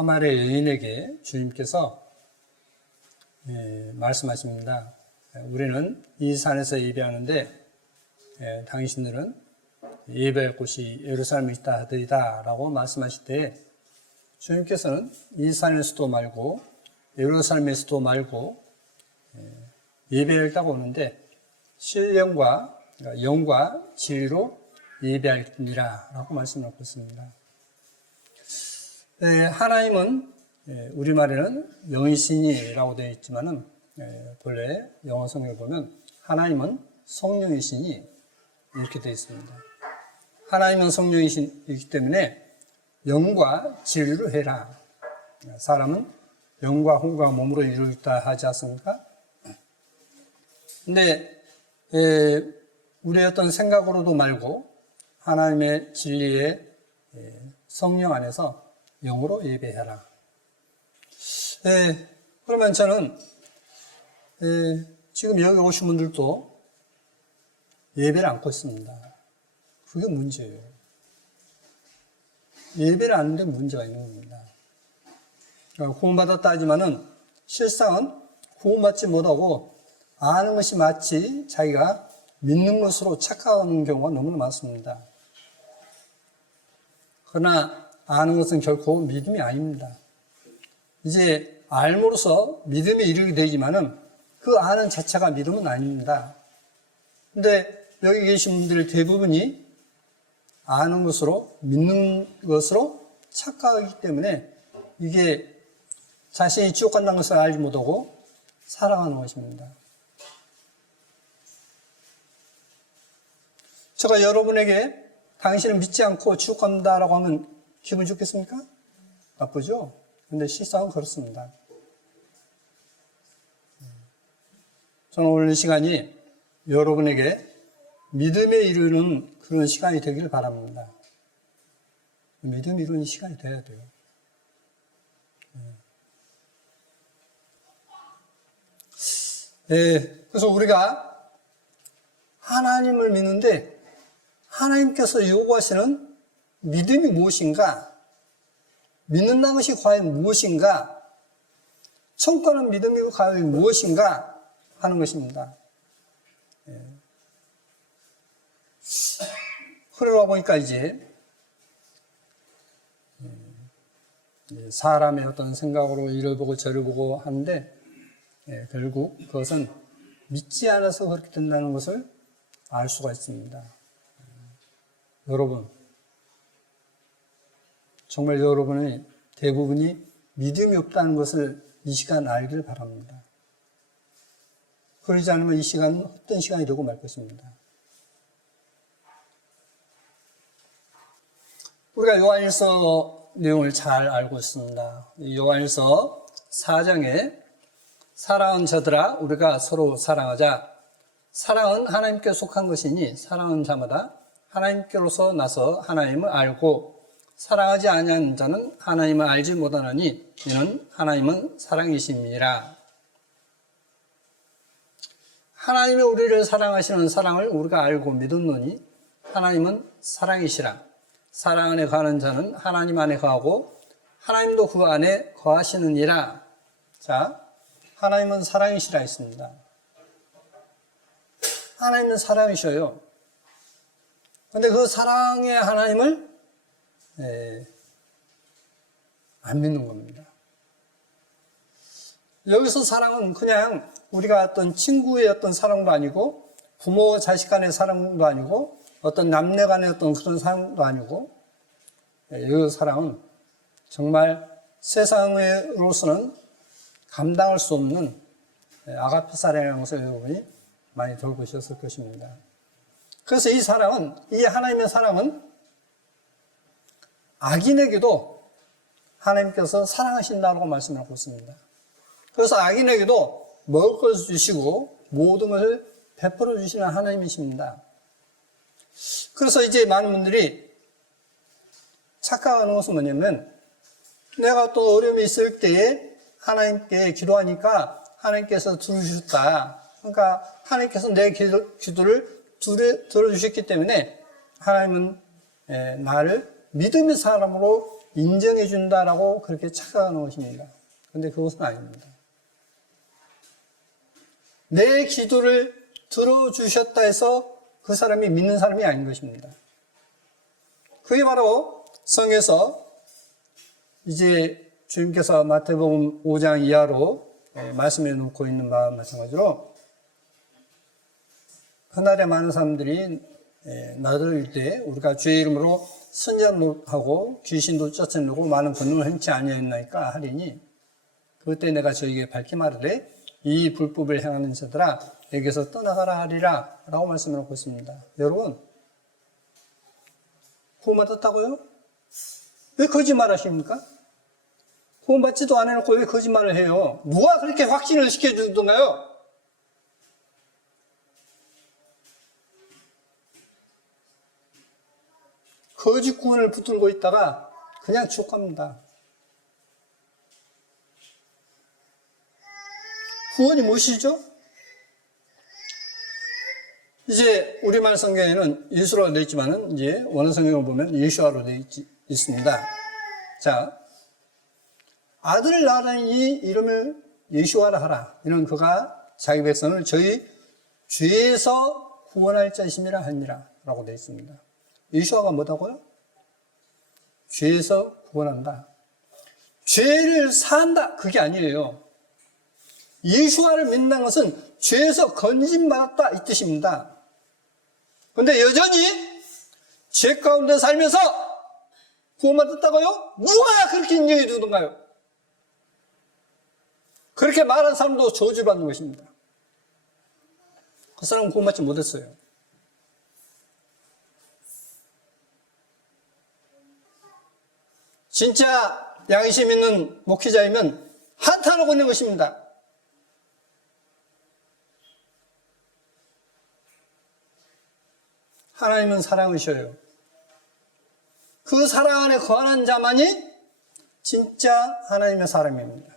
사마리아 여인에게 주님께서 말씀하십니다. 우리는 이 산에서 예배하는데 당신들은 예배할 곳이 예루살렘에 있다 하더이다 라고 말씀하실 때 주님께서는 이 산에서도 말고 예루살렘에서도 말고 예배했다고 하는데 신령과 그러니까 영과 진리로 예배할지니라 라고 말씀하고 있습니다. 하나님은 우리말에는 영이시니라고 되어 있지만은 본래 영어 성경을 보면 하나님은 성령이시니 이렇게 되어 있습니다. 하나님은 성령이시기 때문에 영과 진리로 해라. 사람은 영과 혼과 몸으로 이루어있다 하지 않습니까? 근데 우리의 어떤 생각으로도 말고 하나님의 진리의 성령 안에서 영으로 예배해라. 그러면 저는 지금 여기 오신 분들도 예배를 안고 있습니다. 그게 문제예요. 예배를 안는데 문제가 있는 겁니다. 구원받았다 하지만은 실상은 구원받지 못하고 아는 것이 마치 자기가 믿는 것으로 착각하는 경우가 너무나 많습니다. 그러나 아는 것은 결코 믿음이 아닙니다. 이제 알므로써 믿음이 이르게 되지만은 그 아는 자체가 믿음은 아닙니다. 근데 여기 계신 분들 대부분이 아는 것으로 믿는 것으로 착각하기 때문에 이게 자신이 지옥 간다는 것을 알지 못하고 살아가는 것입니다. 제가 여러분에게 당신은 믿지 않고 지옥 간다라고 하면 기분 좋겠습니까? 나쁘죠? 근데 실상은 그렇습니다. 저는 오늘 이 시간이 여러분에게 믿음에 이르는 그런 시간이 되길 바랍니다. 믿음에 이르는 시간이 돼야 돼요. 그래서 우리가 하나님을 믿는데 하나님께서 요구하시는 믿음이 무엇인가? 믿는다는 것이 과연 무엇인가? 천국가는 믿음이 과연 무엇인가? 하는 것입니다. 그러다 보니까 이제 사람의 어떤 생각으로 이를 보고 저를 보고 하는데 결국 그것은 믿지 않아서 그렇게 된다는 것을 알 수가 있습니다. 여러분, 정말 여러분의 대부분이 믿음이 없다는 것을 이 시간 알기를 바랍니다. 그러지 않으면 이 시간은 헛된 시간이 되고 말 것입니다. 우리가 요한일서 내용을 잘 알고 있습니다. 요한일서 4장에 사랑하는 자들아 우리가 서로 사랑하자. 사랑은 하나님께 속한 것이니 사랑하는 자마다 하나님께로서 나서 하나님을 알고 사랑하지 아니하는 자는 하나님을 알지 못하나니 이는 하나님은 사랑이심이라. 하나님이 우리를 사랑하시는 사랑을 우리가 알고 믿었노니 하나님은 사랑이시라. 사랑 안에 거하는 자는 하나님 안에 거하고 하나님도 그 안에 거하시느니라. 자, 하나님은 사랑이시라 했습니다. 하나님은 사랑이셔요. 그런데 그 사랑의 하나님을 안 믿는 겁니다. 여기서 사랑은 그냥 우리가 어떤 친구의 어떤 사랑도 아니고 부모 자식 간의 사랑도 아니고 어떤 남녀 간의 어떤 그런 사랑도 아니고 이 사랑은 정말 세상으로서는 감당할 수 없는 아가페 사랑이라는 것을 여러분이 많이 들어보셨을 것입니다. 그래서 이 사랑은, 이 하나님의 사랑은 악인에게도 하나님께서 사랑하신다고 말씀하고 있습니다. 그래서 악인에게도 먹을 것을 주시고 모든 것을 베풀어 주시는 하나님이십니다. 그래서 이제 많은 분들이 착각하는 것은 뭐냐면 내가 또 어려움이 있을 때에 하나님께 기도하니까 하나님께서 들어주셨다. 그러니까 하나님께서 내 기도를 들어주셨기 때문에 하나님은 나를 믿음의 사람으로 인정해 준다라고 그렇게 착각하는 것입니다. 근데 그것은 아닙니다. 내 기도를 들어주셨다 해서 그 사람이 믿는 사람이 아닌 것입니다. 그게 바로 성에서 이제 주님께서 마태복음 5장 이하로 말씀해 놓고 있는 바와 마찬가지로 그날에 많은 사람들이 나들 때 우리가 주의 이름으로 선전하고 귀신도 쫓아내고 많은 권능을 행치 아니하였나이까 하리니 그때 내가 저에게 밝히 말하되 이 불법을 행하는 자들아 여기서 떠나가라 하리라 라고 말씀해 놓고 있습니다. 여러분 구원받았다고요? 왜 거짓말 하십니까? 구원받지도 안 해놓고 왜 거짓말을 해요? 누가 그렇게 확신을 시켜주던가요? 거짓 구원을 붙들고 있다가 그냥 지옥 갑니다. 구원이 무엇이죠? 이제 우리말 성경에는 예수라고 되어 있지만은 이제 원어 성경을 보면 예수아로 되어 있습니다. 자, 아들 낳으니 이름을 예수아라 하라. 이는 그가 자기 백성을 저희 죄에서 구원할 자이심이라 하니라 라고 되어 있습니다. 예수아가 뭐다고요? 죄에서 구원한다. 죄를 사한다. 그게 아니에요. 예수아를 믿는 것은 죄에서 건진받았다 이 뜻입니다. 그런데 여전히 죄 가운데 살면서 구원받았다고요? 누가 그렇게 인정해 주던가요? 그렇게 말한 사람도 저주를 받는 것입니다. 그 사람은 구원받지 못했어요. 진짜 양심 있는 목회자이면 한탄하고 있는 것입니다. 하나님은 사랑이셔요. 그 사랑 안에 거하는 자만이 진짜 하나님의 사람입니다.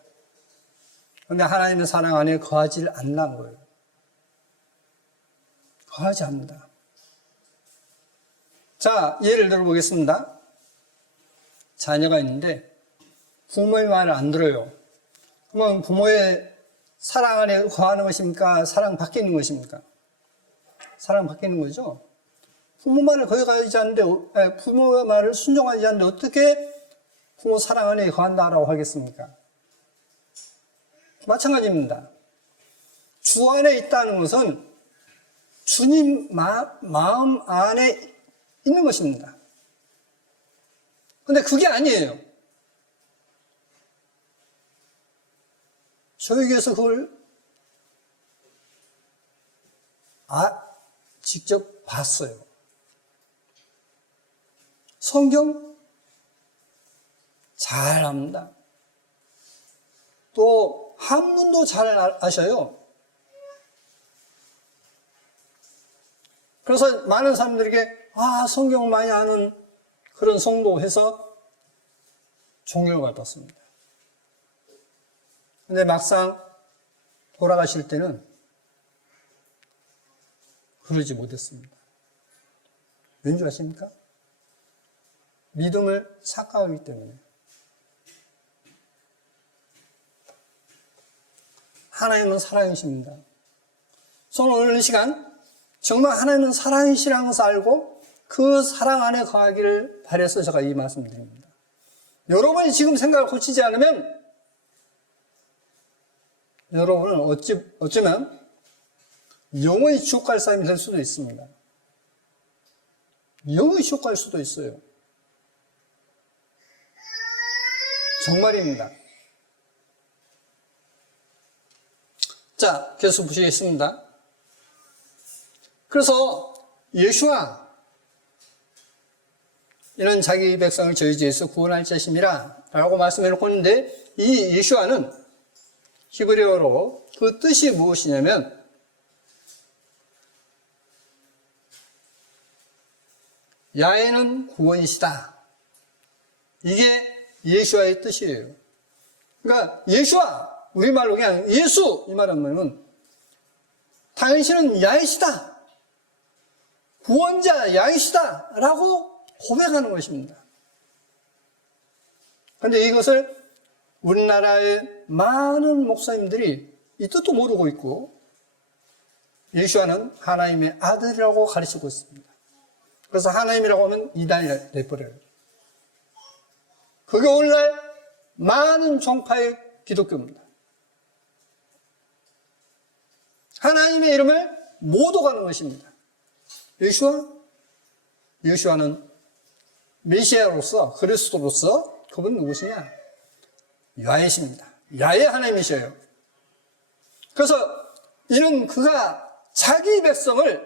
그런데 하나님의 사랑 안에 거하지 않는 거예요. 거하지 않는다. 자, 예를 들어보겠습니다. 자녀가 있는데 부모의 말을 안 들어요. 그러면 부모의 사랑 안에 거하는 것입니까? 사랑 밖에 있는 것입니까? 사랑 밖에 있는 거죠. 부모 말을 거역하지 않는데, 부모 말을 순종하지 않는데 어떻게 부모 사랑 안에 거한다라고 하겠습니까? 마찬가지입니다. 주 안에 있다는 것은 주님 마음 안에 있는 것입니다. 근데 그게 아니에요. 저에게서 그걸 직접 봤어요. 성경 잘 압니다. 또 한문도 잘 아셔요. 그래서 많은 사람들에게 성경 많이 아는 그런 성도 해서 존경을 받았습니다. 근데 막상 돌아가실 때는 그러지 못했습니다. 왠지 아십니까? 믿음을 착각하기 때문에. 하나님은 사랑이십니다. 저는 오늘 이 시간 정말 하나님은 사랑이시라는 것을 알고 그 사랑 안에 거하기를 바라서 제가 이 말씀을 드립니다. 여러분이 지금 생각을 고치지 않으면 여러분은 어쩌면 영원히 지옥 갈 사람이 될 수도 있습니다. 영원히 지옥 갈 수도 있어요. 정말입니다. 자, 계속 보시겠습니다. 그래서 예수와 이런 자기 백성을 저희 죄에서 구원할 자심이라 라고 말씀해 놓고 있는데, 이 예수와는 히브리어로 그 뜻이 무엇이냐면 야훼는 구원이시다. 이게 예수와의 뜻이에요. 그러니까 예수와, 우리말로 그냥 예수 이 말하면 당신은 야훼시다, 구원자 야훼시다 라고 고백하는 것입니다. 근데 이것을 우리나라의 많은 목사님들이 이 뜻도 모르고 있고, 예수와는 하나님의 아들이라고 가르치고 있습니다. 그래서 하나님이라고 하면 이단이 돼버려요. 그게 오늘날 많은 종파의 기독교입니다. 하나님의 이름을 못 오가는 것입니다. 예수와는 메시아로서, 그리스도로서 그분 누구시냐? 야훼십니다. 야훼 하나님이셔요. 그래서 이는 그가 자기 백성이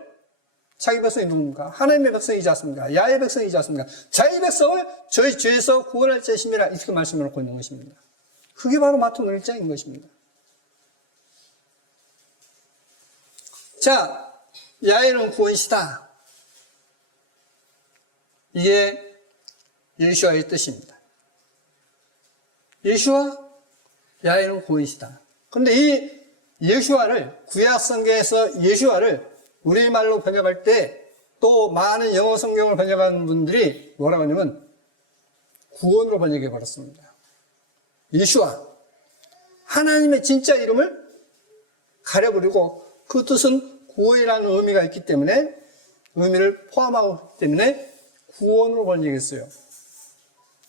누굽니까? 하나님의 백성이지 않습니까? 야훼 백성이지 않습니까? 자기 백성을 저희 죄에서 구원할 자심이라 이렇게 말씀을 놓고 있는 것입니다. 그게 바로 마태복음 1장인 것입니다. 자, 야훼는 구원이시다. 이게 예수와의 뜻입니다. 예수와 야훼는 구원이시다. 그런데 이 예수와를 구약 성경에서 예수와를 우리말로 번역할 때 또 많은 영어 성경을 번역하는 분들이 뭐라고 하냐면 구원으로 번역해 버렸습니다. 예수와 하나님의 진짜 이름을 가려버리고 그 뜻은 구원이라는 의미가 있기 때문에 의미를 포함하고 있기 때문에 구원으로 번역했어요.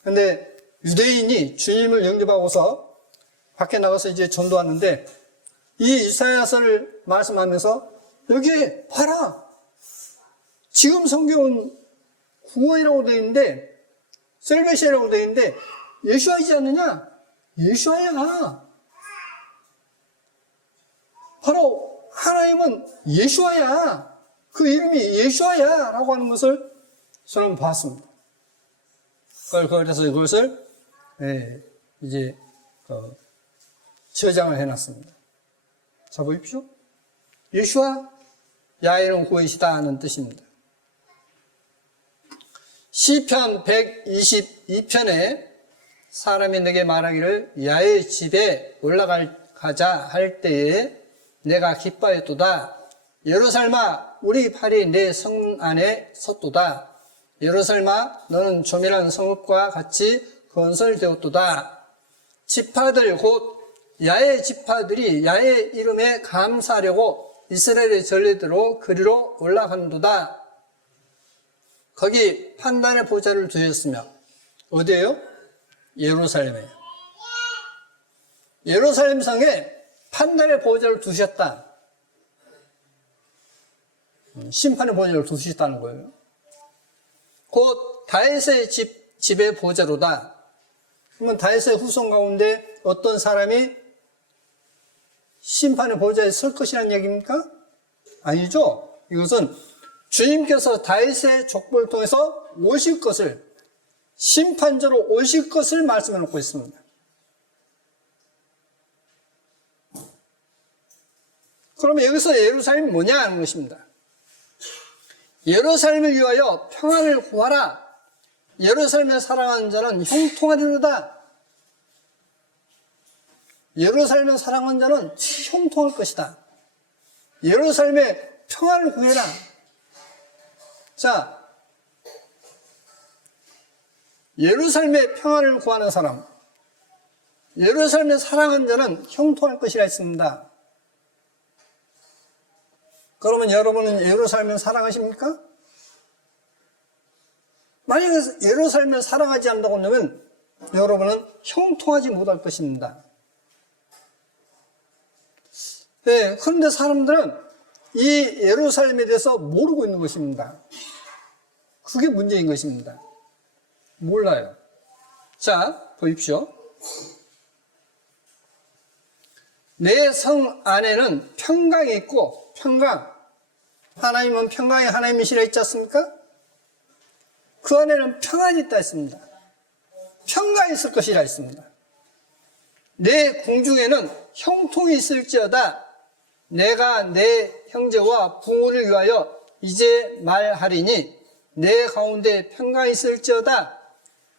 그런데 유대인이 주님을 영접하고서 밖에 나가서 이제 전도하는데 이 이사야서를 말씀하면서 여기에 봐라. 지금 성경은 구원이라고 되어 있는데 셀베시아라고 되어 있는데 예수와이지 않느냐? 예수와야. 바로 하나님은 예수와야. 그 이름이 예수와야 라고 하는 것을 저는 봤습니다. 그래서 이것을 이제 저장을 해놨습니다. 자, 보십시오. 예수와 야훼는 구원이시다 하는 뜻입니다. 시편 122편에 사람이 내게 말하기를 야훼의 집에 올라가자 할 때에 내가 기뻐했도다. 예루살렘아 우리 팔이 내 성 안에 섰도다. 예루살렘아 너는 조밀한 성읍과 같이 건설되었도다. 지파들 곧 야훼 지파들이 야훼 이름에 감사하려고 이스라엘의 전례대로 그리로 올라간도다. 거기 판단의 보좌를 두셨으며 어디에요? 예루살렘에. 예루살렘 성에 판단의 보좌를 두셨다. 심판의 보좌를 두셨다는 거예요. 곧 다윗의 집의 보좌로다. 그러면 다윗의 후손 가운데 어떤 사람이 심판의 보좌에 설 것이라는 얘기입니까? 아니죠. 이것은 주님께서 다윗의 족보를 통해서 오실 것을, 심판자로 오실 것을 말씀해 놓고 있습니다. 그러면 여기서 예루살렘이 뭐냐 하는 것입니다. 예루살렘을 위하여 평안을 구하라. 예루살렘에 사랑하는 자는 형통하리로다. 예루살렘에 사랑하는 자는 형통할 것이다. 예루살렘에 평안을 구해라. 자, 예루살렘의 평안을 구하는 사람, 예루살렘에 사랑하는 자는 형통할 것이라 했습니다. 그러면 여러분은 예루살렘을 사랑하십니까? 만약에 예루살렘을 사랑하지 않는다고 한다면 여러분은 형통하지 못할 것입니다. 네, 그런데 사람들은 이 예루살렘에 대해서 모르고 있는 것입니다. 그게 문제인 것입니다. 몰라요. 자, 보십시오. 내 성 안에는 평강이 있고, 평강. 하나님은 평강의 하나님이시라 했지 않습니까? 그 안에는 평안이 있다 했습니다. 평강이 있을 것이라 했습니다. 내 궁중에는 형통이 있을지어다. 내가 내 형제와 부모를 위하여 이제 말하리니 내 가운데 평강이 있을지어다.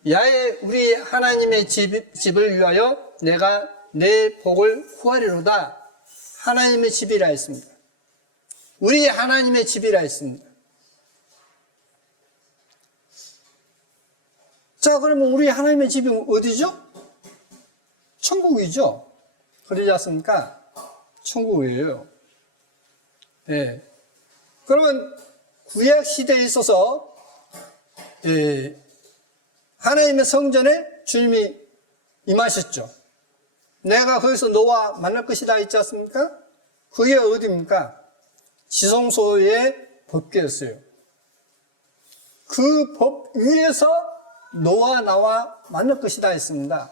야훼 우리 하나님의 집을 위하여 내가 내 복을 구하리로다. 하나님의 집이라 했습니다. 우리 하나님의 집이라 했습니다. 자, 그러면 우리 하나님의 집이 어디죠? 천국이죠. 그러지 않습니까? 천국이에요. 예. 그러면 구약 시대에 있어서 하나님의 성전에 주님이 임하셨죠. 내가 거기서 너와 만날 것이다 있지 않습니까? 그게 어디입니까? 지성소의 법궤였어요. 그 법 위에서 너와 나와 만날 것이다 했습니다.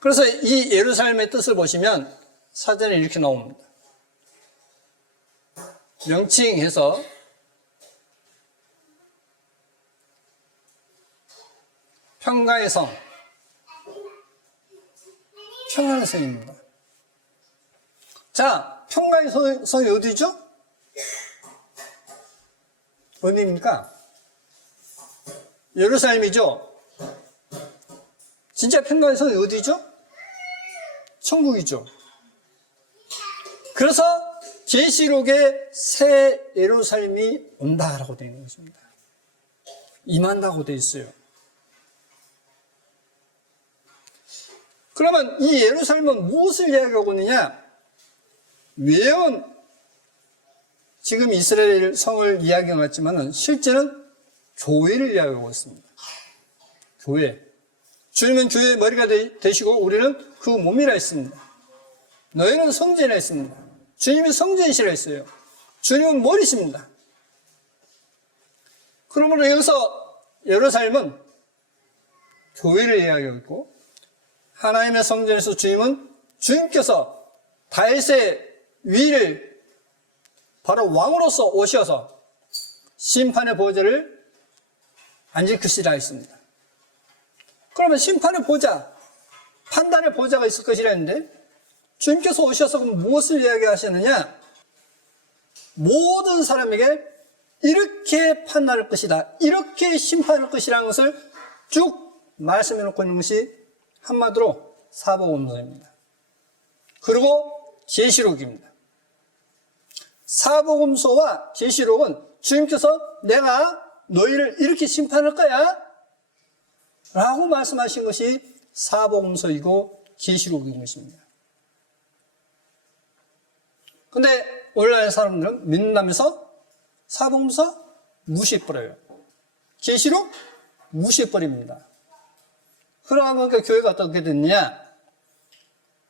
그래서 이 예루살렘의 뜻을 보시면 사전에 이렇게 나옵니다. 명칭해서 평강의 성, 평안의 성입니다. 자, 평강의 성이 어디죠? 어디입니까? 예루살렘이죠. 진짜 평강의 성이 어디죠? 천국이죠. 그래서 계시록에 새 예루살렘이 온다라고 되어 있는 것입니다. 임한다고 되어 있어요. 그러면 이 예루살렘은 무엇을 이야기하고 있느냐? 외형은 지금 이스라엘 성을 이야기한 것 같지만 실제는 교회를 이야기하고 있습니다. 교회. 주님은 교회의 머리가 되시고 우리는 그 몸이라 했습니다. 너희는 성전이라 했습니다. 주님이 성전이시라 했어요. 주님은 머리십니다. 그러므로 여기서 예루살렘은 교회를 이야기하고 있고 하나님의 성전에서 주님께서 다윗의 위를 바로 왕으로서 오셔서 심판의 보좌를 앉을 것이라 했습니다. 그러면 심판의 보좌, 판단의 보좌가 있을 것이라 했는데 주님께서 오셔서 무엇을 이야기하시느냐? 모든 사람에게 이렇게 판단할 것이다. 이렇게 심판할 것이라는 것을 쭉 말씀해 놓고 있는 것이 한마디로 사복음서입니다. 그리고 계시록입니다. 사복음서와 계시록은 주님께서 내가 너희를 이렇게 심판할 거야 라고 말씀하신 것이 사복음서이고 계시록인 것입니다. 근데 오늘날 사람들은 믿는다면서 사복음서 무시해버려요. 계시록 무시해버립니다. 그러면 그 교회가 어떻게 됐느냐?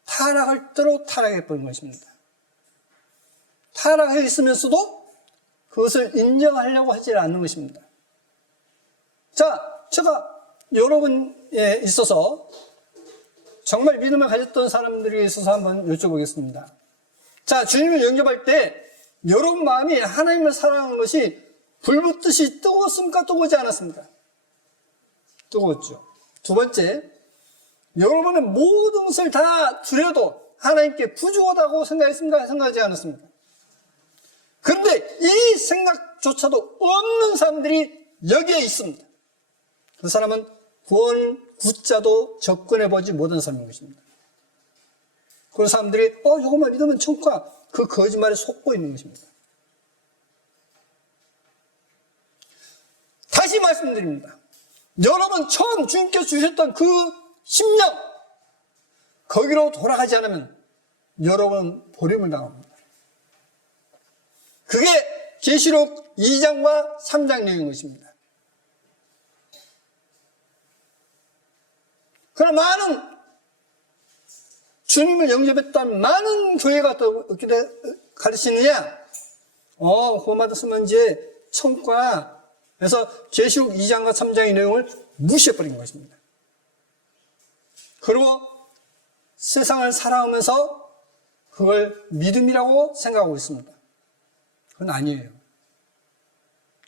타락할 대로 타락해버린 것입니다. 타락해 있으면서도 그것을 인정하려고 하지 않는 것입니다. 자, 제가 여러분에 있어서 정말 믿음을 가졌던 사람들에 있어서 한번 여쭤보겠습니다. 자, 주님을 영접할 때 여러분 마음이 하나님을 사랑하는 것이 불붙듯이 뜨거웠습니까? 뜨거우지 않았습니까? 뜨거웠죠. 두 번째, 여러분은 모든 것을 다 두려도 하나님께 부족하다고 생각했습니까? 생각하지 않았습니까? 그런데 이 생각조차도 없는 사람들이 여기에 있습니다. 그 사람은 구원 구자도 접근해보지 못한 사람인 것입니다. 그 사람들이 이것만 믿으면 천국가, 그 거짓말에 속고 있는 것입니다. 다시 말씀드립니다. 여러분 처음 주님께서 주셨던 그 심령, 거기로 돌아가지 않으면 여러분은 버림을 당합니다. 그게 계시록 2장과 3장 내용인 것입니다. 그러나 많은 주님을 영접했던 많은 교회가 또 어떻게 가르치느냐? 그거 받았으면 이제 천국가. 그래서 계시록 2장과 3장의 내용을 무시해버린 것입니다. 그리고 세상을 살아오면서 그걸 믿음이라고 생각하고 있습니다. 그건 아니에요.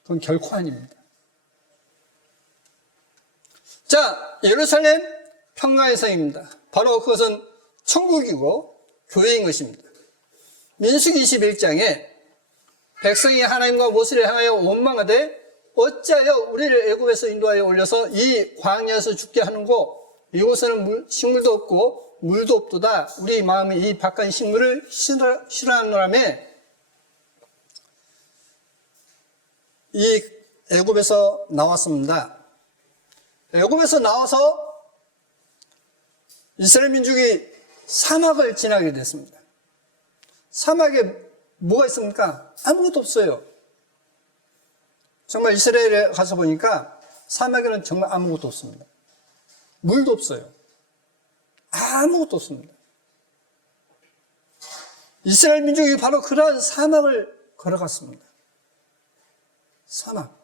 그건 결코 아닙니다. 자, 예루살렘 평강의 성입니다. 바로 그것은 천국이고 교회인 것입니다. 민수기 21장에 백성이 하나님과 모세를 향하여 원망하되 어찌하여 우리를 애굽에서 인도하여 올려서 이 광야에서 죽게 하는고 이곳에는 식물도 없고 물도 없도다. 우리 마음이 이 바깥 식물을 싫어하노라며 이 애굽에서 나왔습니다. 애굽에서 나와서 이스라엘 민족이 사막을 지나게 됐습니다. 사막에 뭐가 있습니까? 아무것도 없어요. 정말 이스라엘에 가서 보니까 사막에는 정말 아무것도 없습니다. 물도 없어요. 아무것도 없습니다. 이스라엘 민족이 바로 그러한 사막을 걸어갔습니다. 사막.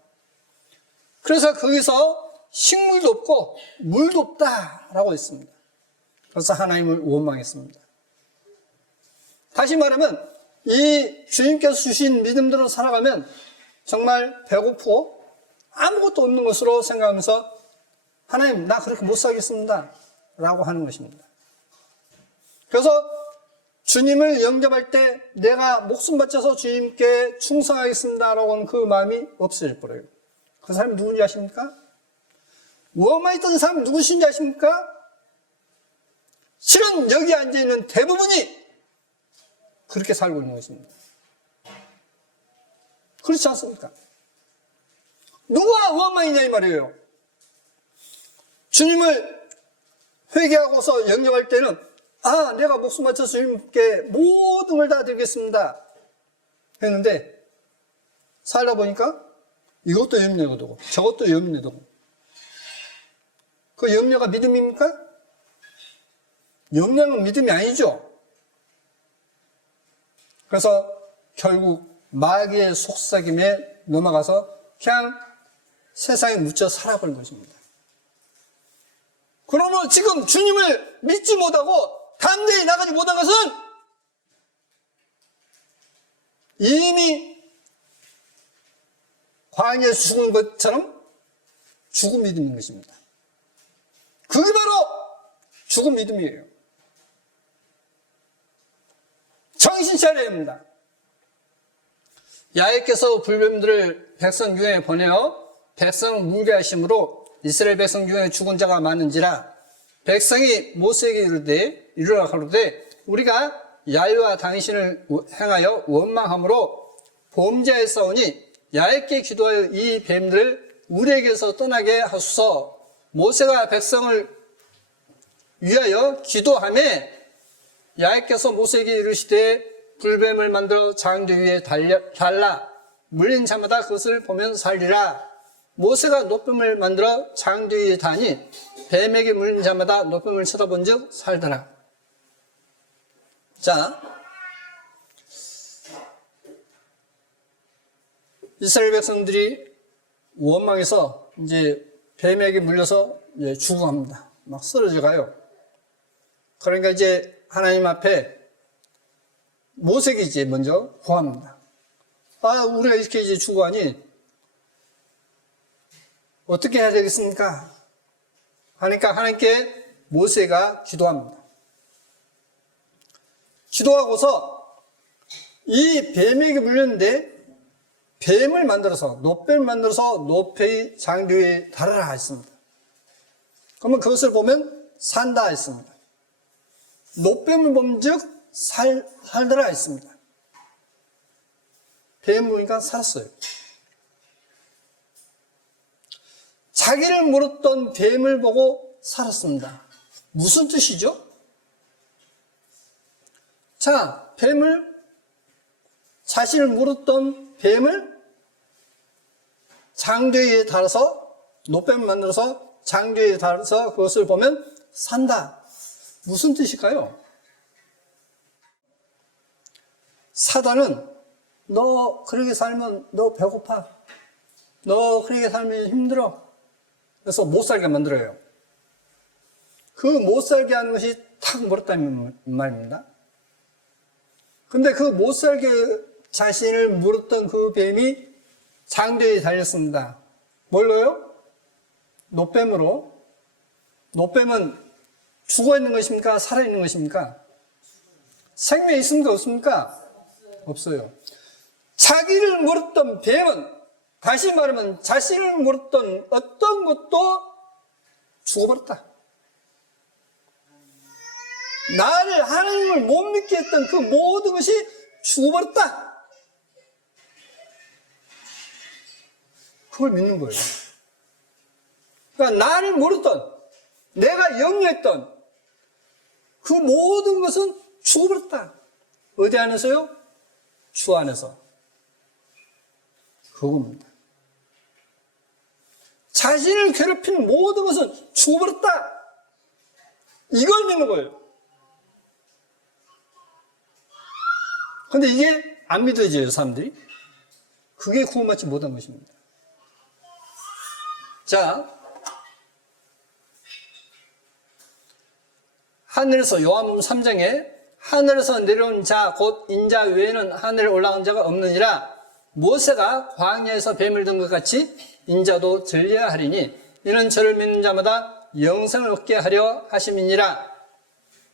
그래서 거기서 식물도 없고 물도 없다라고 했습니다. 그래서 하나님을 원망했습니다. 다시 말하면 이 주님께서 주신 믿음대로 살아가면 정말 배고프고 아무것도 없는 것으로 생각하면서 하나님, 나 그렇게 못 살겠습니다 라고 하는 것입니다. 그래서 주님을 영접할 때 내가 목숨 바쳐서 주님께 충성하겠습니다 라고 하는 그 마음이 없어질 거예요. 그 사람이 누군지 아십니까? 원망 있던 사람이 누구신지 아십니까? 실은 여기 앉아있는 대부분이 그렇게 살고 있는 것입니다. 그렇지 않습니까? 누가 원망이냐 이 말이에요. 주님을 회개하고서 영접할 때는 내가 목숨 바쳐 주님께 모든 걸 다 드리겠습니다 했는데 살다 보니까 이것도 염려가 되고 저것도 염려가 되고 그 염려가 믿음입니까? 염려는 믿음이 아니죠. 그래서 결국 마귀의 속삭임에 넘어가서 그냥 세상에 묻혀 살아버린 것입니다. 그러므로 지금 주님을 믿지 못하고 담대히 나가지 못한 것은 이미 광야에서 죽은 것처럼 죽은 믿음인 것입니다. 그게 바로 죽은 믿음이에요. 정신 차려야 합니다. 야훼께서 불뱀들을 백성 중에 보내어 백성을 물게 하심으로 이스라엘 백성 중에 죽은 자가 많은지라 백성이 모세에게 이르라 가로되 우리가 야훼와 당신을 행하여 원망함으로 범죄하였사오니 야훼께 기도하여 이 뱀들을 우리에게서 떠나게 하소서. 모세가 백성을 위하여 기도하매 야훼께서 모세에게 이르시되 불뱀을 만들어 장대 위에 달라 물린 자마다 그것을 보면 살리라. 모세가 노뱀을 만들어 장대 위에 다니 뱀에게 물린 자마다 노뱀을 쳐다본 즉 살더라. 자, 이스라엘 백성들이 원망해서 이제 뱀에게 물려서 이제 죽어갑니다. 막 쓰러져 가요. 그러니까 이제 하나님 앞에 모세에게 이제 먼저 구합니다. 우리가 이렇게 이제 죽어가니 어떻게 해야 되겠습니까? 하니까 하나님께 모세가 기도합니다. 기도하고서 이 뱀에게 물렸는데 뱀을 만들어서 노뱀을 만들어서 노뱀의 장대 위에 달아라 했습니다. 그러면 그것을 보면 산다 했습니다. 노뱀을 본즉 살더라 했습니다. 뱀을 보니까 살았어요. 자기를 물었던 뱀을 보고 살았습니다. 무슨 뜻이죠? 자, 자신을 물었던 뱀을 장대 위에 달아서 노뱀을 만들어서 장대 위에 달아서 그것을 보면 산다. 무슨 뜻일까요? 사단은 너 그렇게 살면 너 배고파. 너 그렇게 살면 힘들어. 그래서 못 살게 만들어요. 그 못 살게 하는 것이 탁 물었다는 말입니다. 근데 그 못 살게 자신을 물었던 그 뱀이 장대에 달렸습니다. 뭘로요? 노뱀으로. 노뱀은 죽어 있는 것입니까? 살아 있는 것입니까? 생명이 있습니까? 없습니까? 없어요. 자기를 물었던 뱀은, 다시 말하면 자신을 물었던 어떤 것도 죽어버렸다. 나를, 하나님을 못 믿게 했던 그 모든 것이 죽어버렸다. 그걸 믿는 거예요. 그러니까 나를 모르던, 내가 영리했던 그 모든 것은 죽어버렸다. 어디 안에서요? 주 안에서. 그겁니다. 자신을 괴롭힌 모든 것은 죽어버렸다. 이걸 믿는 거예요. 근데 이게 안 믿어져요, 사람들이. 그게 구원받지 못한 것입니다. 자, 하늘에서 요한복음 3장에 하늘에서 내려온 자 곧 인자 외에는 하늘에 올라간 자가 없느니라. 모세가 광야에서 뱀을 든 것 같이 인자도 들려야 하리니 이는 저를 믿는 자마다 영생을 얻게 하려 하심이니라.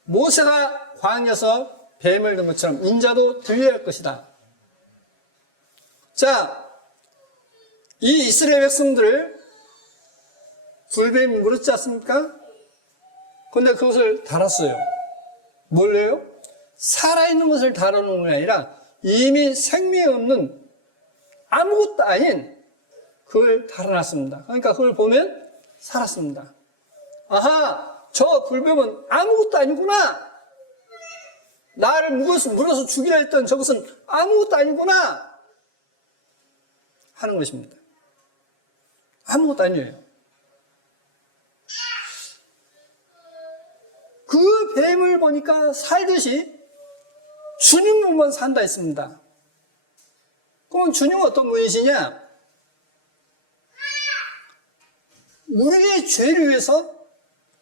모세가 광야에서 뱀을 든 것처럼 인자도 들려야 할 것이다. 자, 이 이스라엘 백성들을 불뱀이 물었지 않습니까? 근데 그것을 달았어요. 뭘래요? 살아있는 것을 달아놓은 게 아니라 이미 생명이 없는 아무것도 아닌 그걸 달아놨습니다. 그러니까 그걸 보면 살았습니다. 아하, 저 불뱀은 아무것도 아니구나. 나를 물어서 죽이려 했던 저것은 아무것도 아니구나 하는 것입니다. 아무것도 아니에요. 그 뱀을 보니까 살듯이 주님만 산다 했습니다. 그럼 주님은 어떤 분이시냐? 우리의 죄를 위해서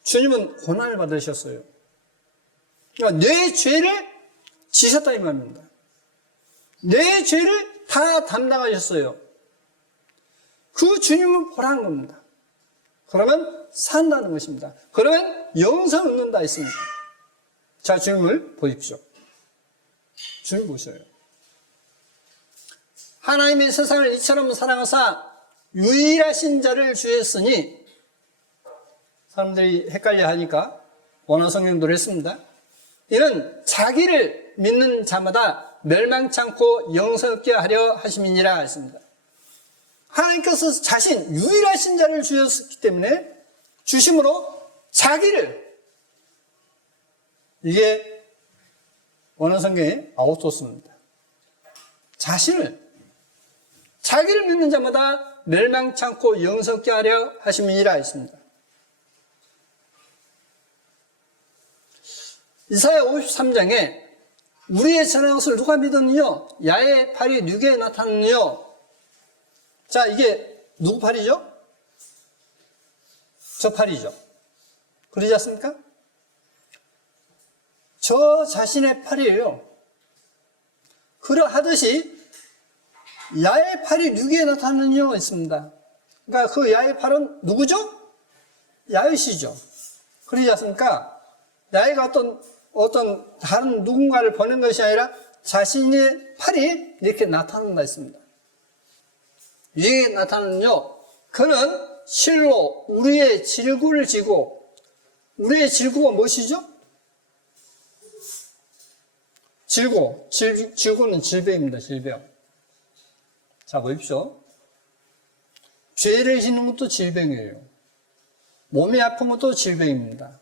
주님은 고난을 받으셨어요. 그러니까 내 죄를 지셨다 이 말입니다. 내 죄를 다 담당하셨어요. 그 주님은 보라는 겁니다. 그러면 산다는 것입니다. 그러면 영생을 얻는다 했습니다. 자, 주님을 보십시오. 주님 보셔요. 하나님의 세상을 이처럼 사랑하사 유일하신 자를 주셨으니, 사람들이 헷갈려 하니까 원어 성경도 했습니다. 이는 자기를 믿는 자마다 멸망치 않고 영생 얻게 하려 하심이니라 했습니다. 하나님께서 자신 유일하신 자를 주셨기 때문에 주심으로 자기를, 이게 원어 성경의 아우토스입니다. 자기를 믿는 자마다 멸망치 않고 영생 얻게 하려 하심이니라 했습니다. 이사야 53장에 우리의 전한 것을 누가 믿었느냐? 야의 팔이 누구에 나타났느냐? 자, 이게 누구 팔이죠? 저 팔이죠. 그러지 않습니까? 저 자신의 팔이에요. 그러하듯이 야의 팔이 누구에 나타났느냐 있습니다. 그러니까 그 야의 팔은 누구죠? 야윗이죠. 그러지 않습니까? 야윗가 어떤 다른 누군가를 보낸 것이 아니라 자신의 팔이 이렇게 나타난다 했습니다. 이게 나타나는요, 그는 실로 우리의 질고를 지고, 우리의 질고가 무엇이죠? 질고는 질병입니다, 질병. 자, 보십시오. 죄를 짓는 것도 질병이에요. 몸이 아픈 것도 질병입니다.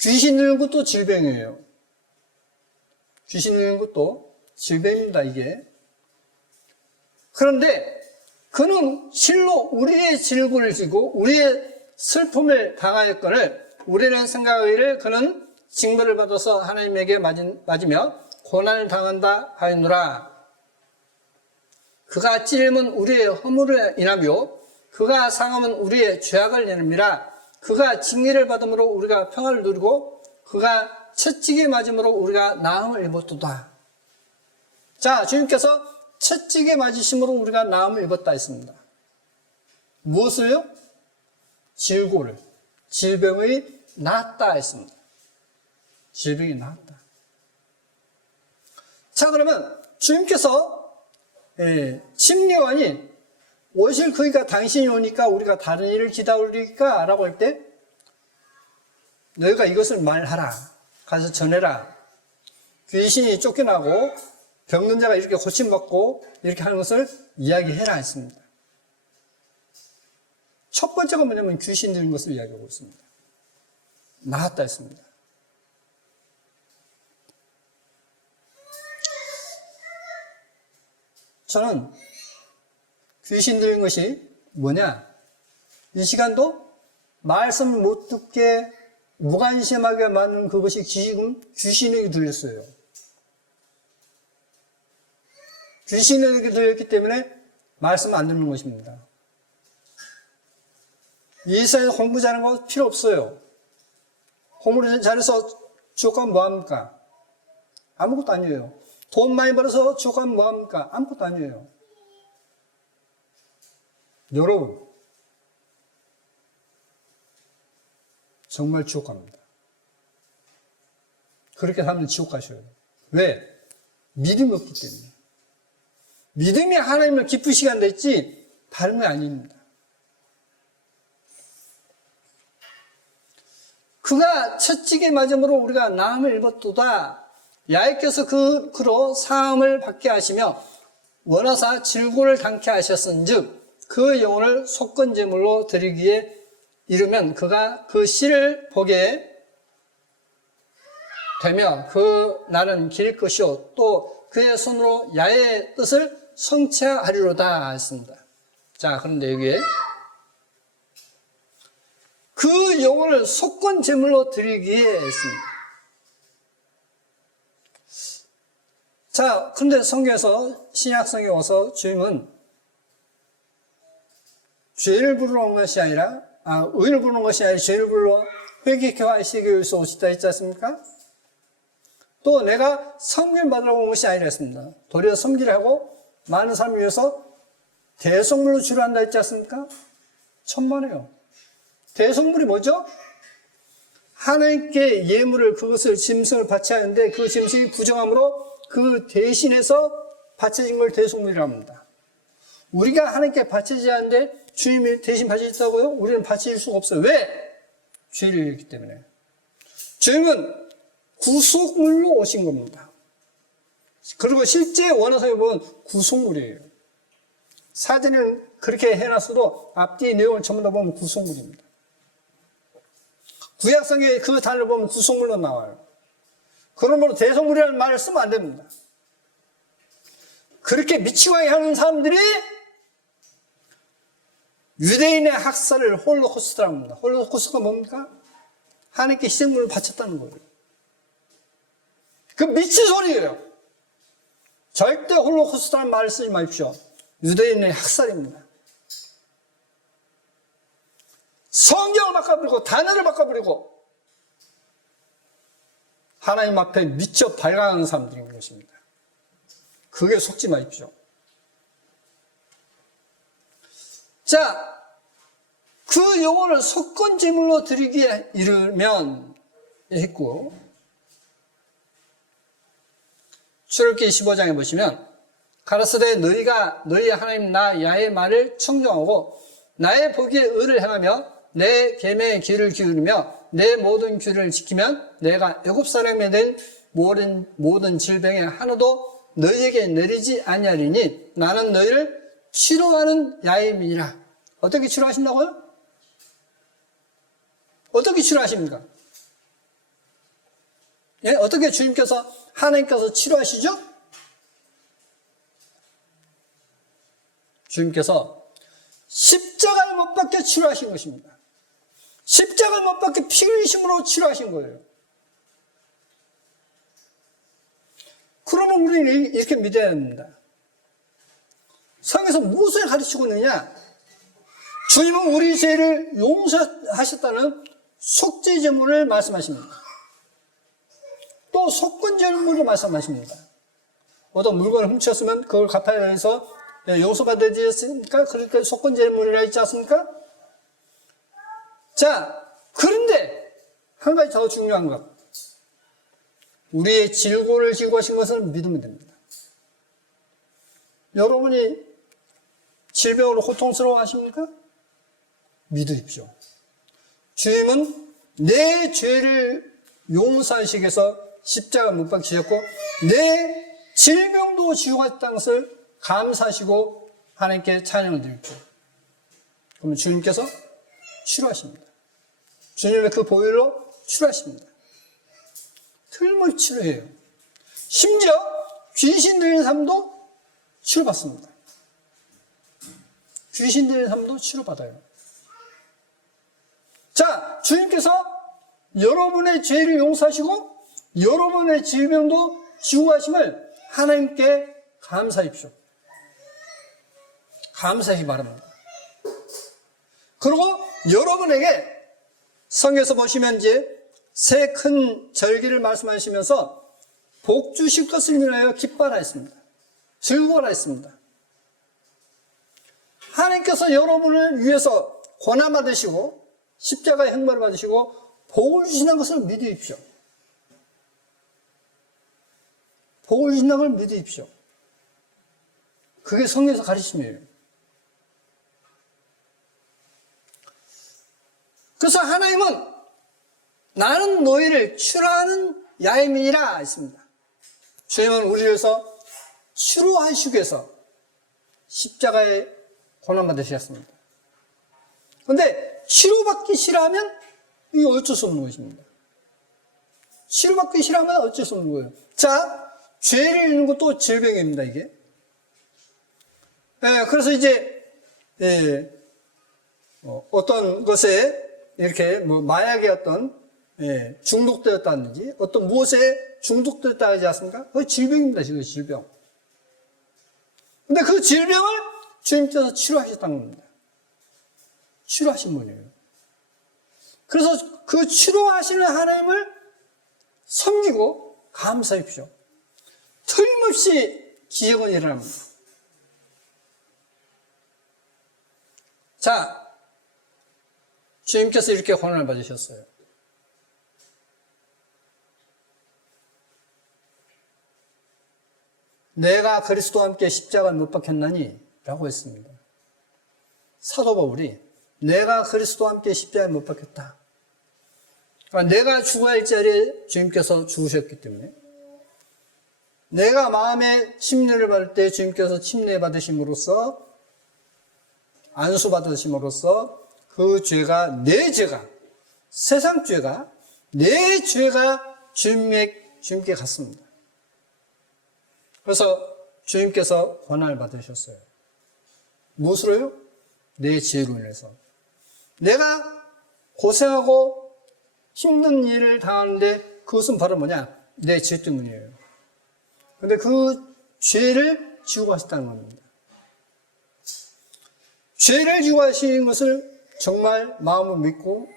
귀신 들린 것도 질병이에요. 귀신 들린 것도 질병입니다, 이게. 그런데 그는 실로 우리의 질고를 지고 우리의 슬픔을 당하였거늘 우리는 생각하기를 그는 징벌을 받아서 하나님에게 맞으며 고난을 당한다 하였노라. 그가 찔림은 우리의 허물을 인하며 그가 상함은 우리의 죄악을 인함이라. 그가 징계를 받음으로 우리가 평화를 누리고 그가 채찍에 맞음으로 우리가 나음을 입었도다. 자, 주님께서 채찍에 맞으심으로 우리가 나음을 입었다 했습니다. 무엇을요? 질고를, 질병의 낫다 했습니다. 질병이 낫다. 자, 그러면 주님께서 침례요한이 오실 그이가 당신이 오니까 우리가 다른 일을 기다리까? 라고 할 때 너희가 이것을 말하라. 가서 전해라. 귀신이 쫓겨나고 병든 자가 이렇게 고침받고 이렇게 하는 것을 이야기해라 했습니다. 첫 번째가 뭐냐면 귀신 들린 것을 이야기하고 있습니다. 나았다 했습니다. 저는 귀신 들린 것이 뭐냐? 이 시간도 말씀을 못 듣게 무관심하게 만든 그것이 지금 귀신에게 들렸어요. 귀신에게 들렸기 때문에 말씀 안 듣는 것입니다. 이 세상에서 공부 잘하는 거 필요 없어요. 공부를 잘해서 지옥 가면 뭐합니까? 아무것도 아니에요. 돈 많이 벌어서 지옥 가면 뭐합니까? 아무것도 아니에요. 여러분, 정말 지옥 갑니다. 그렇게 살면 지옥 가셔요. 왜? 믿음이 없기 때문에. 믿음이 하나님을 기쁘시게 한다 했지 다른 게 아닙니다. 그가 채찍에 맞음으로 우리가 나음을 입었도다. 야훼께서 그로 사함을 받게 하시며 원하사 질고를 당케 하셨은즉 그 영혼을 속건제물로 드리기에 이르면 그가 그 씨를 보게 되며 그 날은 길 것이요 또 그의 손으로 야훼의 뜻을 성취하리로다 했습니다. 자, 그런데 여기에 그 영혼을 속건 제물로 드리기에 했습니다. 자, 그런데 성경에서 신약성경에 와서 주님은 죄를 부르러 온 것이 아니라 의를 부르는 것이 아니라 죄를 부르러 회개케 하시기 위해서 오시다 했지 않습니까? 또 내가 섬김 받으러 온 것이 아니라 했습니다. 도리어 섬기를 하고 많은 사람을 위해서 대속물로 주려 한다 했지 않습니까? 천만에요. 대속물이 뭐죠? 하나님께 예물을 그것을 짐승을 바쳐야 하는데 그 짐승이 부정함으로 그 대신해서 바쳐진 걸 대속물이라고 합니다. 우리가 하나님께 바쳐지지 않는데 주님이 대신 바쳐졌다고요? 우리는 바쳐질 수가 없어요. 왜? 죄를 잃기 때문에. 주님은 구속물로 오신 겁니다. 그리고 실제 원어성에 보면 구속물이에요. 사전에는 그렇게 해놨어도 앞뒤 내용을 전부 다 보면 구속물입니다. 구약성에 그 단어를 보면 구속물로 나와요. 그러므로 대속물이라는 말을 쓰면 안 됩니다. 그렇게 미치광이 하는 사람들이 유대인의 학살을 홀로코스트라고 합니다. 홀로코스트가 뭡니까? 하나님께 희생물을 바쳤다는 거예요. 그 미친 소리예요. 절대 홀로코스트라는 말을 쓰지 마십시오. 유대인의 학살입니다. 성경을 바꿔버리고 단어를 바꿔버리고 하나님 앞에 미쳐 발광하는 사람들인 것입니다. 그게 속지 마십시오. 자, 그 영혼을 속건제물로 드리기에 이르면 했고, 출애굽기 15장에 보시면 가라사대 너희가 너희 하나님 나 야훼의 말을 청정하고 나의 보기에 의를 행하며 내 계명의 귀를 기울이며 내 모든 규를 지키면 내가 애굽 사람에 된 모든 질병에 하나도 너희에게 내리지 아니하리니 나는 너희를 치료하는 야훼임이니라. 어떻게 치료하신다고요? 어떻게 치료하십니까? 예? 어떻게 주님께서 하나님께서 치료하시죠? 주님께서 십자가를 못 박게 치료하신 것입니다. 십자가를 못 박게 피 흘리심으로 치료하신 거예요. 그러면 우리는 이렇게 믿어야 합니다. 성경에서 무엇을 가르치고 있느냐? 주님은 우리 죄를 용서하셨다는 속죄제물을 말씀하십니다. 또 속건제물을 말씀하십니다. 어떤 물건을 훔쳤으면 그걸 갚아야 해서 용서받아야 되었으니까 그렇게 속건제물이라 했지 않습니까? 자, 그런데 한 가지 더 중요한 것. 우리의 질고를 지고 하신 것을 믿으면 됩니다. 여러분이 질병으로 고통스러워 하십니까? 믿으십시오. 주님은 내 죄를 용서하시기 위해서 십자가 못 박히셨고 내 질병도 지옥하셨다는 것을 감사하시고 하나님께 찬양을 드립시오. 그러면 주님께서 치료하십니다. 주님의 그 보혈로 치료하십니다. 틀림없이 치료해요. 심지어 귀신 들린 사람도 치료받습니다. 귀신 들린 사람도 치료받아요. 자, 주님께서 여러분의 죄를 용서하시고 여러분의 질병도 지고 가심을 하나님께 감사하십시오. 감사하시기 바랍니다. 그리고 여러분에게 성경에서 보시면 이제 새 큰 절기를 말씀하시면서 복 주실 것을 인하여 기뻐하라 했습니다. 즐거워라 했습니다. 하나님께서 여러분을 위해서 고난 받으시고 십자가의 형벌을 받으시고 복을 주시는 것을 믿으십시오. 복을 주시는 걸 믿으십시오. 그게 성경에서 가르침이에요. 그래서 하나님은 나는 너희를 치료하는 야임이라 했습니다. 주님은 우리를 위해서 치료하시기 위해서 십자가에 고난 받으셨습니다. 그런데 치료받기 싫어하면 이게 어쩔 수 없는 것입니다. 치료받기 싫어하면 어쩔 수 없는 거예요. 자, 죄를 잃는 것도 질병입니다, 이게. 그래서 이제, 어떤 것에 이렇게 마약의 어떤, 중독되었다든지, 어떤 무엇에 중독되었다 하지 않습니까? 그게 질병입니다, 지금 질병. 근데 그 질병을 주님께서 치료하셨다는 겁니다. 치료하신 분이에요. 그래서 그 치료하시는 하나님을 섬기고 감사합시오. 틀림없이 기적은 일어납니다. 자, 주님께서 이렇게 고난을 받으셨어요. 내가 그리스도와 함께 십자가에 못 박혔나니? 라고 했습니다. 사도 바울이 내가 그리스도와 함께 십자가에 못 박혔다. 그러니까 내가 죽어야 할 자리에 주님께서 죽으셨기 때문에 내가 마음의 침례를 받을 때 주님께서 침례 받으심으로써 안수 받으심으로써 그 죄가 내 죄가 세상 죄가 내 죄가 주님께 갔습니다. 그래서 주님께서 고난을 받으셨어요. 무엇으로요? 내 죄로 인해서. 내가 고생하고 힘든 일을 당하는데 그것은 바로 뭐냐? 내 죄 때문이에요. 근데 그 죄를 지고 가셨다는 겁니다. 죄를 지고 가신 것을 정말 마음을 믿고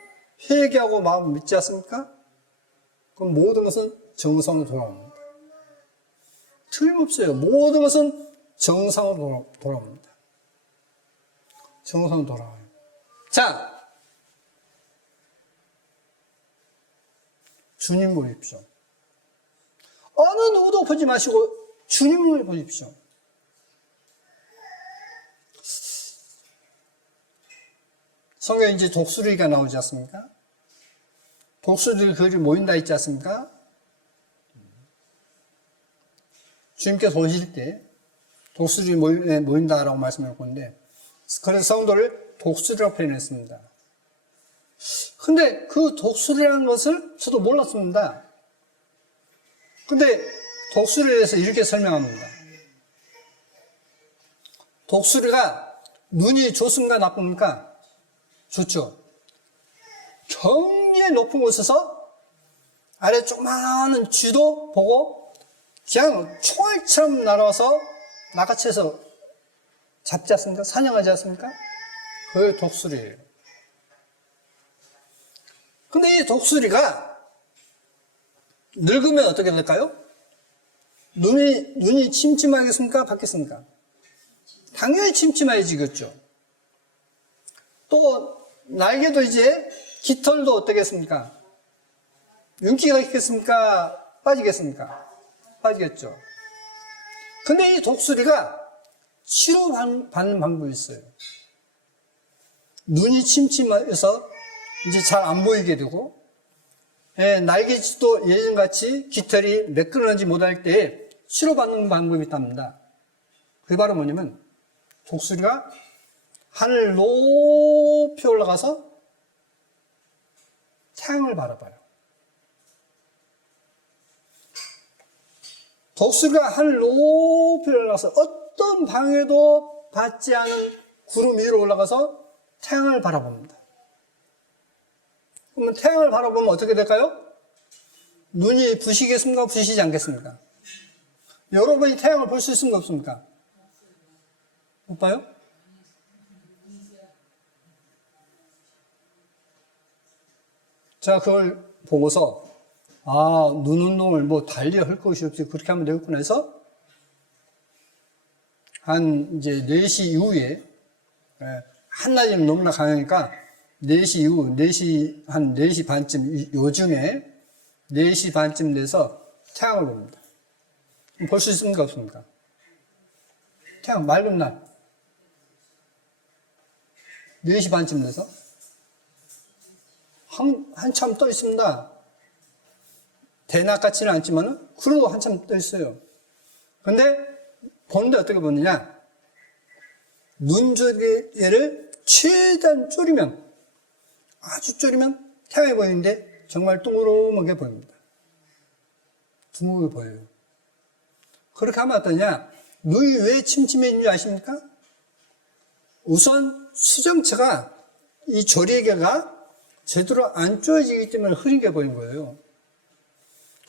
회개하고 마음을 믿지 않습니까? 그럼 모든 것은 정상으로 돌아옵니다. 틀림없어요. 모든 것은 정상으로 돌아옵니다. 정상으로 돌아와요. 자, 주님 보십시오. 어느 누구도 보지 마시고 주님을 보십시오. 성경에 이제 독수리가 나오지 않습니까? 독수리들 그리 모인다 있지 않습니까? 주님께서 오실 때 독수리 모인다라고 말씀을 했는데 그래서 성도를 독수리라고 표현했습니다. 근데 그 독수리라는 것을 저도 몰랐습니다. 근데 독수리에 대해서 이렇게 설명합니다. 독수리가 눈이 좋습니까? 나쁩니까? 좋죠. 굉장히 높은 곳에서 아래 조그마한 쥐도 보고 그냥 총알처럼 날아와서 낚아채서 잡지 않습니까? 사냥하지 않습니까? 그게 독수리예요. 근데 이 독수리가 늙으면 어떻게 될까요? 눈이 침침하겠습니까? 바뀌겠습니까? 당연히 침침해지겠죠. 또 날개도 이제 깃털도 어떻겠습니까? 윤기가 있겠습니까? 빠지겠습니까? 빠지겠죠. 근데 이 독수리가 치료받는 방법이 있어요. 눈이 침침해서 이제 잘 안 보이게 되고, 날개짓도 예전같이 깃털이 매끈하지 못할 때 치료받는 방법이 있답니다. 그게 바로 뭐냐면, 독수리가 하늘 높이 올라가서 태양을 바라봐요. 독수리가 하늘 높이 올라가서 어떤 방해도 받지 않은 구름 위로 올라가서 태양을 바라봅니다. 그러면 태양을 바라보면 어떻게 될까요? 눈이 부시겠습니까? 부시지 않겠습니까? 여러분이 태양을 볼 수 있습니까? 없습니까? 못 봐요? 자, 그걸 보고서 눈 운동을 뭐 달리 할 것이 없지 그렇게 하면 되겠구나 해서 한 이제 4시 이후에 한낮이면 너무나 강하니까 4시 이후, 한 4시 반쯤, 요즘에 4시 반쯤 돼서 태양을 봅니다. 볼 수 있습니까? 없습니까? 태양, 맑은 날. 4시 반쯤 돼서 한참 떠 있습니다. 대낮 같지는 않지만은, 그래도 한참 떠 있어요. 근데, 보는데 어떻게 보느냐? 눈조개를 최대한 줄이면, 아주 줄이면 태양이 보이는데, 정말 둥그러하게 보입니다. 둥그게 보여요. 그렇게 하면 어떠냐? 눈이 왜 침침해진지 아십니까? 우선 수정체가, 이 조리개가 제대로 안 쪼여지기 때문에 흐리게 보이는 거예요.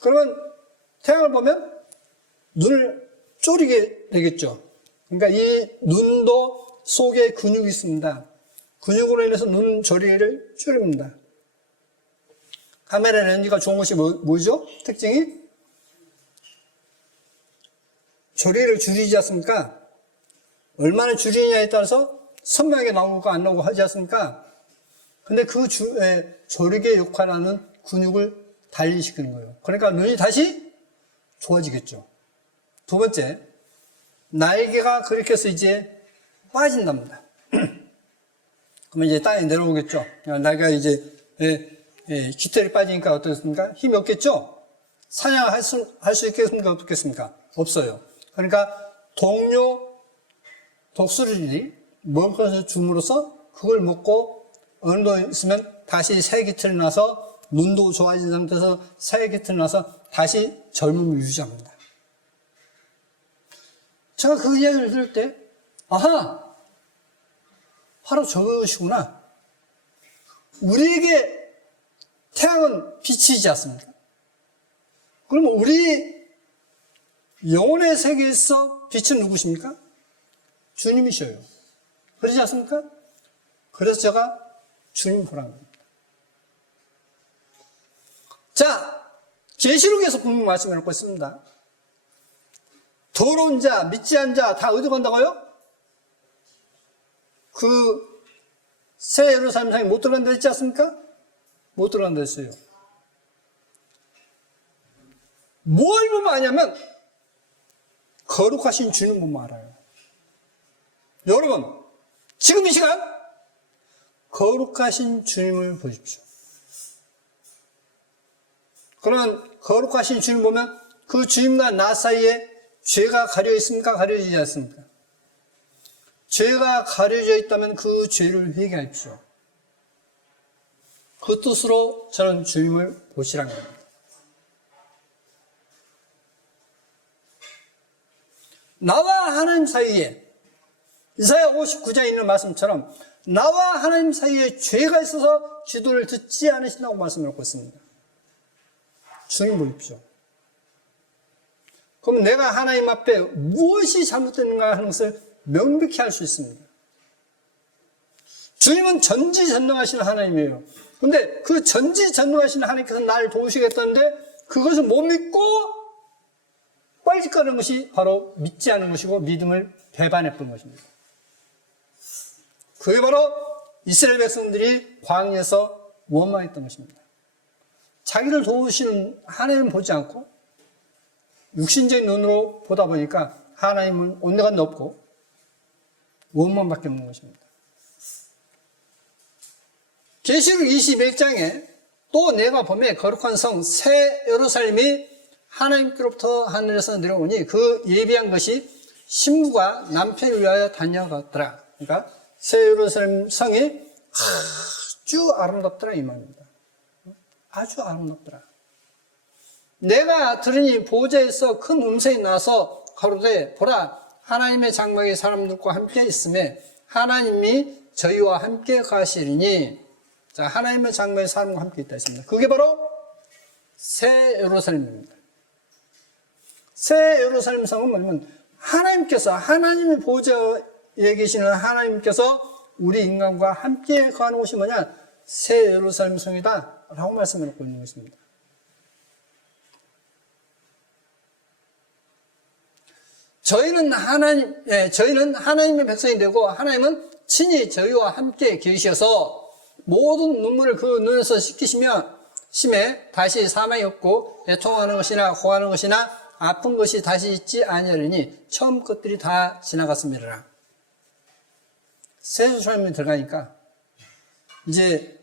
그러면 태양을 보면 눈을 쪼리게 되겠죠. 그러니까 이 눈도 속에 근육이 있습니다. 근육으로 인해서 눈 조리개를 줄입니다. 카메라 렌즈가 좋은 것이 뭐죠? 특징이? 조리개를 줄이지 않습니까? 얼마나 줄이냐에 따라서 선명하게 나오고 안 나오고 하지 않습니까? 근데 그 조리개 역할하는 근육을 단련시키는 거예요. 그러니까 눈이 다시 좋아지겠죠. 두 번째, 날개가 그렇게 해서 이제 빠진답니다. 그러면 이제 땅에 내려오겠죠. 날개가 이제 깃털이 빠지니까 어떻습니까? 힘이 없겠죠? 사냥할 수 있겠습니까? 없겠습니까? 없어요. 그러니까 동료 독수리들이 먹을 것을 줌으로써 그걸 먹고 어느 정도 있으면 다시 새 깃털이 나서 눈도 좋아진 상태에서 새 깃털이 나서 다시 젊음을 유지합니다. 제가 그 이야기를 들을 때 아하! 바로 저것이구나. 우리에게 태양은 빛이지 않습니까? 그러면 우리 영혼의 세계에서 빛은 누구십니까? 주님이셔요. 그러지 않습니까? 그래서 제가 주님 보라는 겁니다. 자, 계시록에서 분명 말씀해 놓고 있습니다. 더러운 자, 믿지 않은 자 다 어디 간다고요? 그 새 예루살렘 성에 못 들어간다 했지 않습니까? 못 들어간다 했어요. 뭘 보면 아냐면 거룩하신 주님 보면 알아요. 여러분, 지금 이 시간 거룩하신 주님을 보십시오. 그러면 거룩하신 주님 보면 그 주님과 나 사이에 죄가 가려 있습니까? 가려지지 않습니까? 죄가 가려져 있다면 그 죄를 회개하십시오. 그 뜻으로 저는 주님을 보시라는 겁니다. 나와 하나님 사이에 이사야 59장에 있는 말씀처럼 나와 하나님 사이에 죄가 있어서 기도를 듣지 않으신다고 말씀을 하고 있습니다. 주님 보십시오. 그럼 내가 하나님 앞에 무엇이 잘못됐는가 하는 것을 명백히 알 수 있습니다. 주님은 전지전능하신 하나님이에요. 그런데 그 전지전능하신 하나님께서 나를 도우시겠다는데 그것을 못 믿고 뻘짓거리는 것이 바로 믿지 않은 것이고 믿음을 배반해버린 것입니다. 그게 바로 이스라엘 백성들이 광야에서 원망했던 것입니다. 자기를 도우시는 하나님을 보지 않고 육신적인 눈으로 보다 보니까 하나님은 온데가 없고 원망밖에 없는 것입니다. 계시록 21장에 또 내가 보매 거룩한 성 새 예루살렘이 하나님께로부터 하늘에서 내려오니 그 예비한 것이 신부가 남편을 위하여 다녀갔더라. 그러니까 새 예루살렘 성이 아주 아름답더라 이 말입니다. 아주 아름답더라. 내가 들으니 보좌에서 큰 음성이 나서 가로되 보라 하나님의 장막이 사람들과 함께 있음에 하나님이 저희와 함께 가시리니. 자, 하나님의 장막이 사람과 함께 있다 했습니다. 그게 바로 새 예루살렘입니다. 새 예루살렘 성은 뭐냐면 하나님께서, 하나님의 보좌에 계시는 하나님께서 우리 인간과 함께 가는 곳이 뭐냐? 새 예루살렘 성이다 라고 말씀을 하고 있는 것입니다. 저희는 하나님의 백성이 되고 하나님은 친히 저희와 함께 계셔서 모든 눈물을 그 눈에서 씻기시며 심해 다시 사망이 없고 애통하는 것이나 고하는 것이나 아픈 것이 다시 있지 아니하리니 처음 것들이 다 지나갔음이라. 새 예루살렘에 들어가니까 이제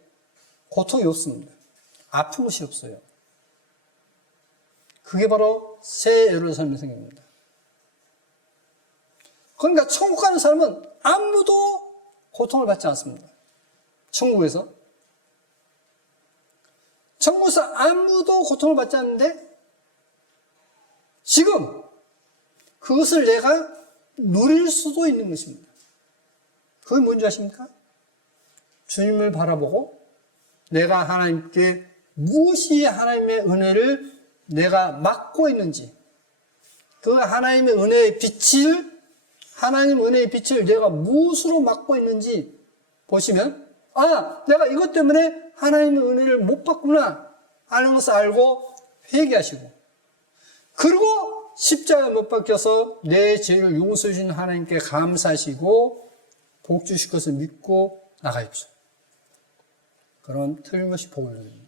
고통이 없습니다. 아픈 것이 없어요. 그게 바로 새 예루살렘의 성입니다. 그러니까 천국 가는 사람은 아무도 고통을 받지 않습니다. 천국에서 아무도 고통을 받지 않는데 지금 그것을 내가 누릴 수도 있는 것입니다. 그게 뭔지 아십니까? 주님을 바라보고 내가 하나님께 무엇이 하나님의 은혜를 내가 맡고 있는지, 그 하나님의 은혜의 빛을 내가 무엇으로 맡고 있는지 보시면, 아, 내가 이것 때문에 하나님의 은혜를 못 받구나 하는 것을 알고 회개하시고, 그리고 십자가에 못 박혀서 내 죄를 용서해 주신 하나님께 감사하시고 복 주실 것을 믿고 나가십시오. 그런 틀림없이 복을 누립니다.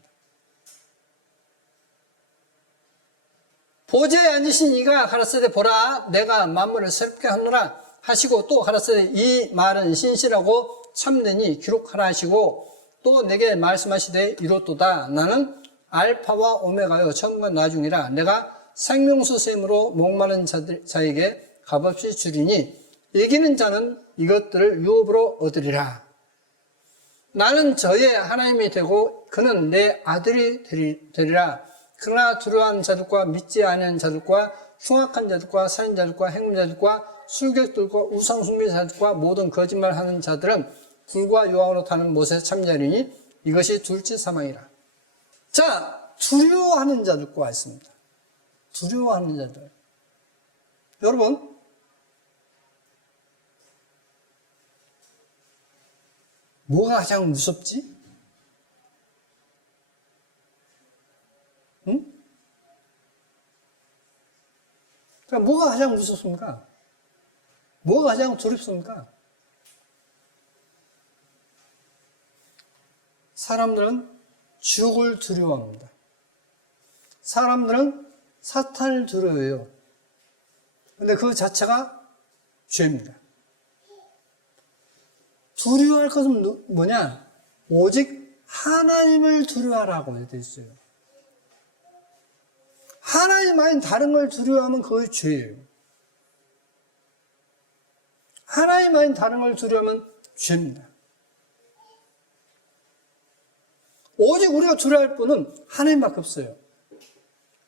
보좌에 앉으신 이가 가라사대 보라 내가 만물을 새롭게 하노라 하시고 또 가라사대 이 말은 신실하고 참되니 기록하라 하시고 또 내게 말씀하시되 이렇도다 나는 알파와 오메가요 처음과 나중이라 내가 생명수 샘으로 목마른 자에게 값없이 주리니 이기는 자는 이것들을 유업으로 얻으리라. 나는 저의 하나님이 되고 그는 내 아들이 되리라. 그러나 두려워하는 자들과 믿지 않는 자들과 흉악한 자들과 살인자들과 행음자들과 술객들과 우상숭배자들과 모든 거짓말하는 자들은 불과 요한으로 타는 못에 참여하리니 이것이 둘째 사망이라. 자, 두려워하는 자들과 있습니다. 두려워하는 자들. 여러분, 뭐가 가장 무섭지? 응? 그러니까 뭐가 가장 무섭습니까? 뭐가 가장 두렵습니까? 사람들은 지옥을 두려워합니다. 사람들은 사탄을 두려워해요. 근데 그 자체가 죄입니다. 두려워할 것은 뭐냐? 오직 하나님을 두려워하라고 되어 있어요. 하나님 아닌 다른 걸 두려워하면 그게 죄예요. 하나님 아닌 다른 걸 두려워하면 죄입니다. 오직 우리가 두려워할 분은 하나님밖에 없어요.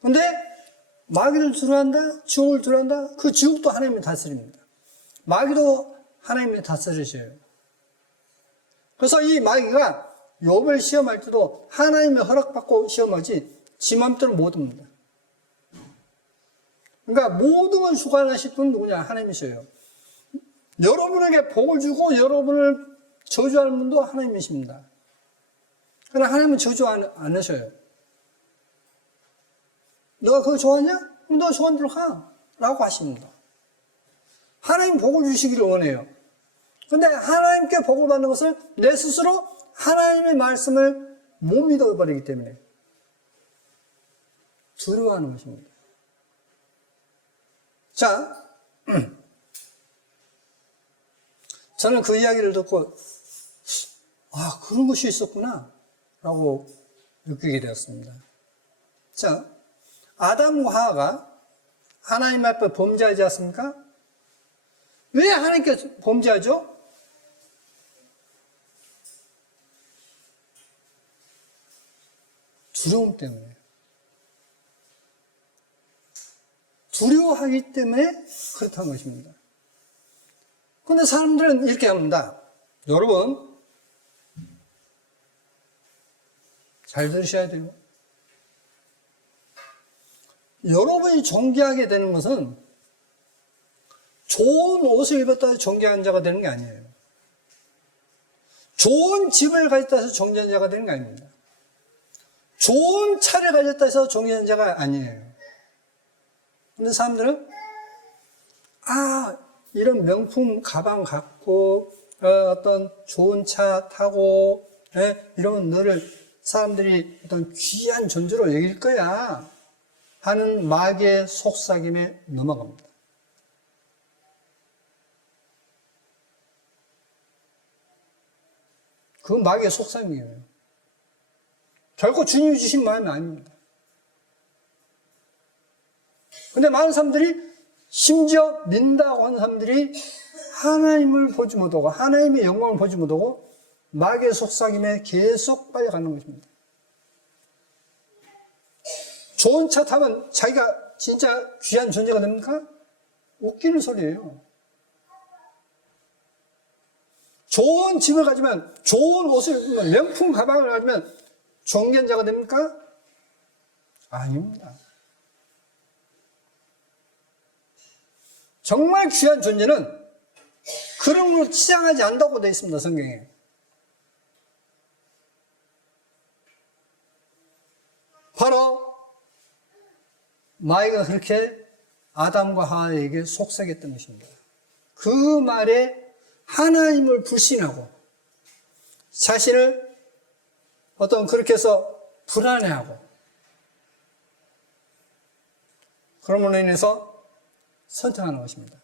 근데 마귀를 두려워한다? 지옥을 두려워한다? 그 지옥도 하나님이 다스립니다. 마귀도 하나님이 다스리셔요. 그래서 이 마귀가 욥을 시험할 때도 하나님의 허락받고 시험하지 지 맘대로 못 옵니다. 그러니까 모든 걸 주관하실 분은 누구냐? 하나님이셔요. 여러분에게 복을 주고 여러분을 저주하는 분도 하나님이십니다. 그러나 하나님은 저주 안 하셔요. 너가 그거 좋아하냐? 그럼 너 좋아하는 대로 가. 라고 하십니다. 하나님 복을 주시기를 원해요. 근데 하나님께 복을 받는 것을 내 스스로 하나님의 말씀을 못 믿어버리기 때문에 두려워하는 것입니다. 자, 저는 그 이야기를 듣고 아, 그런 것이 있었구나 라고 느끼게 되었습니다. 자, 아담과 하와가 하나님 앞에 범죄하지 않습니까? 왜 하나님께 범죄하죠? 두려움 때문에. 두려워하기 때문에 그렇다는 것입니다. 그런데 사람들은 이렇게 합니다. 여러분, 잘 들으셔야 돼요. 여러분이 존귀하게 되는 것은 좋은 옷을 입었다 해서 존귀한 자가 되는 게 아니에요. 좋은 집을 가졌다 해서 존귀한 자가 되는 게 아닙니다. 좋은 차를 가졌다 해서 존귀한 자가 아니에요. 근데 사람들은 이런 명품 가방 갖고 어떤 좋은 차 타고 이러면 너를 사람들이 어떤 귀한 존재로 여길 거야 하는 마귀의 속삭임에 넘어갑니다. 그 마귀의 속삭임이에요. 결코 주님이 주신 마음이 아닙니다. 근데 많은 사람들이, 심지어 믿는다고 하는 사람들이 하나님을 보지 못하고 하나님의 영광을 보지 못하고 마귀의 속삭임에 계속 빨려가는 것입니다. 좋은 차 타면 자기가 진짜 귀한 존재가 됩니까? 웃기는 소리예요. 좋은 집을 가지면, 좋은 옷을 입으면, 명품 가방을 가지면 존귀한 자가 됩니까? 아닙니다. 정말 귀한 존재는 그런 걸 치장하지 않는다고 되어 있습니다, 성경에. 바로 마귀가 그렇게 아담과 하와에게 속삭였던 것입니다. 그 말에 하나님을 불신하고 자신을 그렇게 해서 불안해하고, 그러므로 인해서 선택하는 것입니다.